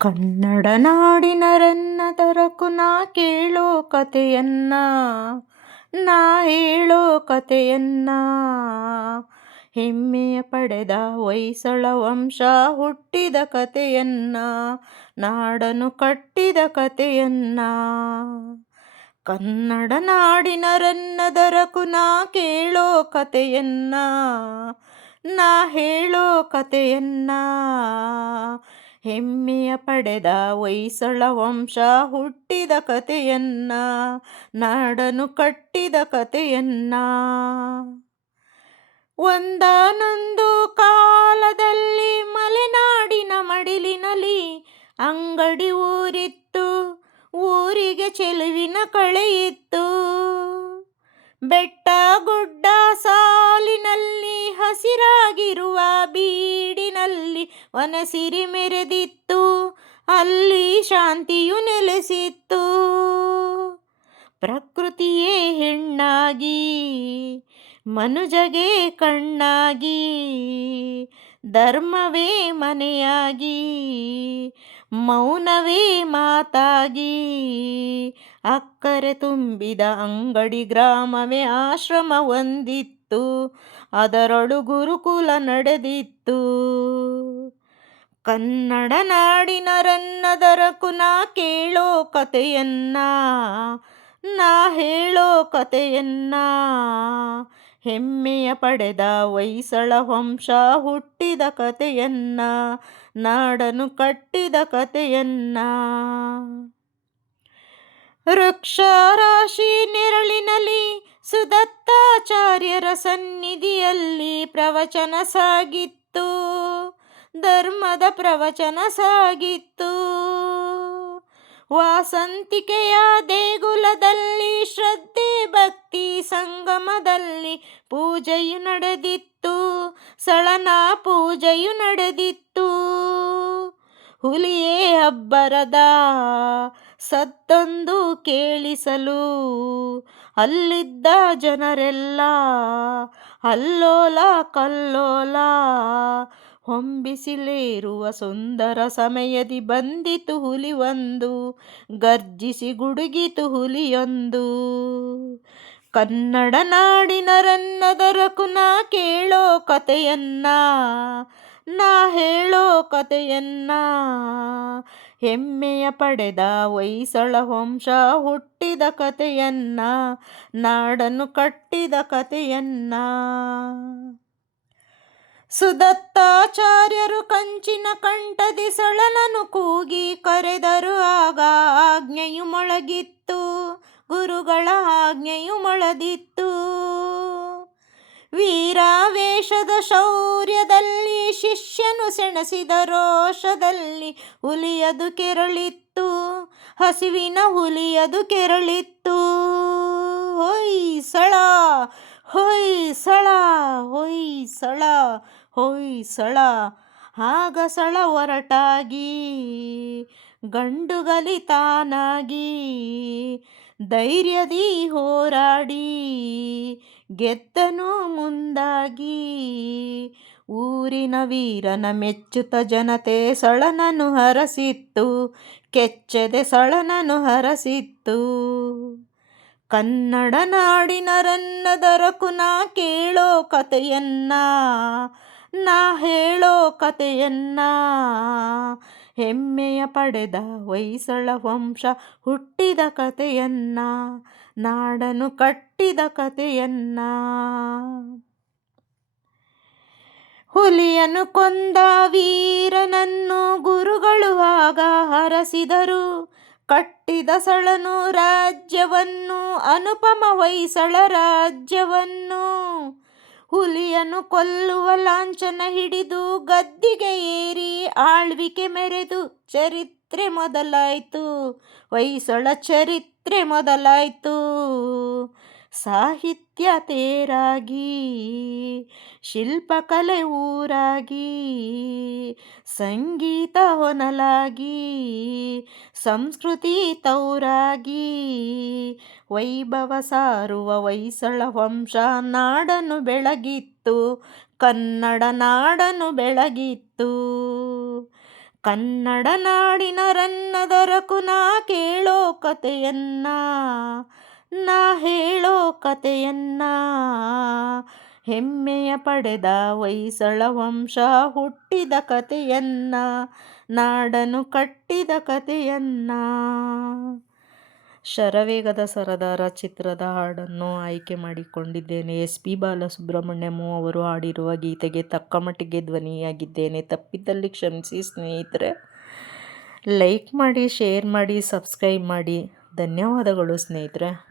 ಕನ್ನಡ ನಾಡಿನರನ್ನ ತರಕು ನಾ ಕೇಳೋ ಕಥೆಯನ್ನ, ನಾ ಹೇಳೋ ಕಥೆಯನ್ನ. ಹೆಮ್ಮೆಯ ಪಡೆದ ಹೊಯ್ಸಳ ವಂಶ ಹುಟ್ಟಿದ ಕಥೆಯನ್ನ, ನಾಡನು ಕಟ್ಟಿದ ಕಥೆಯನ್ನ. ಕನ್ನಡ ನಾಡಿನರನ್ನ ದರಕು ನಾ ಕೇಳೋ ಕಥೆಯನ್ನ, ನಾ ಹೇಳೋ ಕಥೆಯನ್ನ. ಹೆಮ್ಮೆಯ ಪಡೆದ ಹೊಯ್ಸಳ ವಂಶ ಹುಟ್ಟಿದ ಕಥೆಯನ್ನ, ನಾಡನು ಕಟ್ಟಿದ ಕಥೆಯನ್ನ. ಒಂದಾನೊಂದು ಕಾಲದಲ್ಲಿ ಮಲೆನಾಡಿನ ಮಡಿಲಿನಲ್ಲಿ ಅಂಗಡಿ ಊರಿತ್ತು, ಊರಿಗೆ ಚೆಲುವಿನ ಕಳೆಯಿತ್ತು. ಬೆಟ್ಟ ಗುಡ್ಡ ಸಾಲಿನಲ್ಲಿ ಹಸಿರಾಗಿರುವ ಬೀಡಿನಲ್ಲಿ ವನಸಿರಿ ಮೆರೆದಿತ್ತು, ಅಲ್ಲಿ ಶಾಂತಿಯು ನೆಲೆಸಿತ್ತು. ಪ್ರಕೃತಿಯೇ ಹೆಣ್ಣಾಗಿ ಮನುಜಗೆ ಕಣ್ಣಾಗಿ, ಧರ್ಮವೇ ಮನೆಯಾಗಿ ಮೌನವೇ ಮಾತಾಗಿ, ಅಕ್ಕರೆ ತುಂಬಿದ ಅಂಗಡಿ ಗ್ರಾಮವೇ ಆಶ್ರಮ ಹೊಂದಿತ್ತು, ಅದರೊಳು ಗುರುಕುಲ ನಡೆದಿತ್ತು. ಕನ್ನಡ ನಾಡಿನರನ್ನ ದರಕು ನಾ ಕೇಳೋ ಕಥೆಯನ್ನ, ನಾ ಹೇಳೋ ಕಥೆಯನ್ನ. ಹೆಮ್ಮೆಯ ಪಡೆದ ಹೊಯ್ಸಳ ವಂಶ ಹುಟ್ಟಿದ ಕಥೆಯನ್ನ, ನಾಡನು ಕಟ್ಟಿದ ಕಥೆಯನ್ನ. ವೃಕ್ಷ ರಾಶಿ ನೆರಳಿನಲ್ಲಿ ಸುದತ್ತಾಚಾರ್ಯರ ಸನ್ನಿಧಿಯಲ್ಲಿ ಪ್ರವಚನ ಸಾಗಿತ್ತು, ಧರ್ಮದ ಪ್ರವಚನ ಸಾಗಿತ್ತು. ವಾಸಂತಿಕೆಯ ದೇಗುಲದಲ್ಲಿ ಶ್ರದ್ಧೆ ಭಕ್ತಿ ಸಂಗಮದಲ್ಲಿ ಪೂಜೆಯು ನಡೆದಿತ್ತು, ಸಳನ ಪೂಜೆಯು ನಡೆದಿತ್ತು. ಹುಲಿಯೇ ಅಬ್ಬರದ ಸತ್ತೊಂದು ಕೇಳಿಸಲು ಅಲ್ಲಿದ್ದ ಜನರೆಲ್ಲ ಅಲ್ಲೋಲ ಕಲ್ಲೋಲ. ಹೊಂಬಿಸಿಲೇರುವ ಸುಂದರ ಸಮಯದಿ ಬಂದಿತು ಹುಲಿಯೊಂದು, ಗರ್ಜಿಸಿ ಗುಡುಗಿತು ಹುಲಿಯೊಂದು. ಕನ್ನಡ ನಾಡಿನರನ್ನ ದರಕು ನಾ ಕೇಳೋ ಕಥೆಯನ್ನ, ನಾ ಹೇಳೋ ಕಥೆಯನ್ನ. ಹೆಮ್ಮೆಯ ಪಡೆದ ಹೊಯ್ಸಳ ವಂಶ ಹುಟ್ಟಿದ ಕಥೆಯನ್ನ, ನಾಡನ್ನು ಕಟ್ಟಿದ ಕಥೆಯನ್ನ. ಸುದತ್ತಾಚಾರ್ಯರು ಕಂಚಿನ ಕಂಠದಿ ಸಳನನು ಕೂಗಿ ಕರೆದರು, ಆಗ ಆಜ್ಞೆಯು ಮೊಳಗಿತ್ತು, ಗುರುಗಳ ಆಜ್ಞೆಯು ಮೊಳದಿತ್ತು. ವೀರಾವೇಶದ ಶೌರ್ಯದಲ್ಲಿ ಶಿಷ್ಯನು ಸೆಣಸಿದ ರೋಷದಲ್ಲಿ ಹುಲಿಯದು ಕೆರಳಿತ್ತು, ಹಸಿವಿನ ಹುಲಿಯದು ಕೆರಳಿತ್ತು. ಹೊಯ್ಸಳ ಹೊಯ್ಸಳ ಹೊಯ್ಸಳ ಹೊಯ್ಸಳ. ಆಗ ಸಳ ಹೊರಟಾಗಿ ಗಂಡುಗಲಿ ತಾನಾಗಿ, ಧೈರ್ಯದಿ ಹೋರಾಡಿ ಗೆದ್ದನು ಮುಂದಾಗಿ. ಊರಿನ ವೀರನ ಮೆಚ್ಚುತ್ತ ಜನತೆ ಸಳನನು ಹರಸಿತ್ತು, ಕೆಚ್ಚದೆ ಸಳನನು ಹರಸಿತ್ತು. ಕನ್ನಡ ನಾಡಿನರನ್ನ ದರಕು ನಾ ಕೇಳೋ ಕಥೆಯನ್ನ, ನಾ ಹೇಳೋ ಕಥೆಯನ್ನ. ಹೆಮ್ಮೆಯ ಪಡೆದ ಹೊಯ್ಸಳ ವಂಶ ಹುಟ್ಟಿದ ಕಥೆಯನ್ನ, ನಾಡನು ಕಟ್ಟಿದ ಕಥೆಯನ್ನ. ಹುಲಿಯನ್ನು ಕೊಂದ ವೀರನನ್ನು ಗುರುಗಳು ಆಗ ಹರಸಿದರು, ಕಟ್ಟಿದ ಸಳನು ರಾಜ್ಯವನ್ನು ಅನುಪಮ ಹೊಯ್ಸಳ ರಾಜ್ಯವನ್ನು. ಹುಲಿಯನ್ನು ಕೊಲ್ಲುವ ಲಾಂಛನ ಹಿಡಿದು ಗದ್ದಿಗೆ ಏರಿ ಆಳ್ವಿಕೆ ಮೆರೆದು ಚರಿತ್ರೆ ಮೊದಲಾಯಿತು, ಹೊಯ್ಸಳ ಚರಿತ್ರೆ ಮೊದಲಾಯಿತು. ಸಾಹಿತ್ಯ ತೇರಾಗಿ ಶಿಲ್ಪಕಲೆ ಊರಾಗಿ, ಸಂಗೀತ ಹೊನಲಾಗಿ ಸಂಸ್ಕೃತಿ ತೌರಾಗಿ, ವೈಭವ ಸಾರುವ ಹೊಯ್ಸಳ ವಂಶ ನಾಡನು ಬೆಳಗಿತ್ತು, ಕನ್ನಡ ನಾಡನು ಬೆಳಗಿತ್ತು. ಕನ್ನಡ ನಾಡಿನ ರನ್ನದೊರಕು ನಾ ಕೇಳೋ ಕಥೆಯನ್ನ, ನಾ ಹೇಳೋ ಕಥೆಯನ್ನ. ಹೆಮ್ಮೆಯ ಪಡೆದ ಹೊಯ್ಸಳ ವಂಶ ಹುಟ್ಟಿದ ಕಥೆಯನ್ನ, ನಾಡನು ಕಟ್ಟಿದ ಕಥೆಯನ್ನ. ಶರವೇಗದ ಸರದಾರ ಚಿತ್ರದ ಹಾಡನ್ನು ಆಯ್ಕೆ ಮಾಡಿಕೊಂಡಿದ್ದೇನೆ. SP ಬಾಲಸುಬ್ರಹ್ಮಣ್ಯಂ ಅವರು ಹಾಡಿರುವ ಗೀತೆಗೆ ತಕ್ಕ ಮಟ್ಟಿಗೆ ಧ್ವನಿಯಾಗಿದ್ದೇನೆ. ತಪ್ಪಿದ್ದಲ್ಲಿ ಕ್ಷಮಿಸಿ ಸ್ನೇಹಿತರೆ. ಲೈಕ್ ಮಾಡಿ, ಶೇರ್ ಮಾಡಿ, ಸಬ್ಸ್ಕ್ರೈಬ್ ಮಾಡಿ. ಧನ್ಯವಾದಗಳು ಸ್ನೇಹಿತರೆ.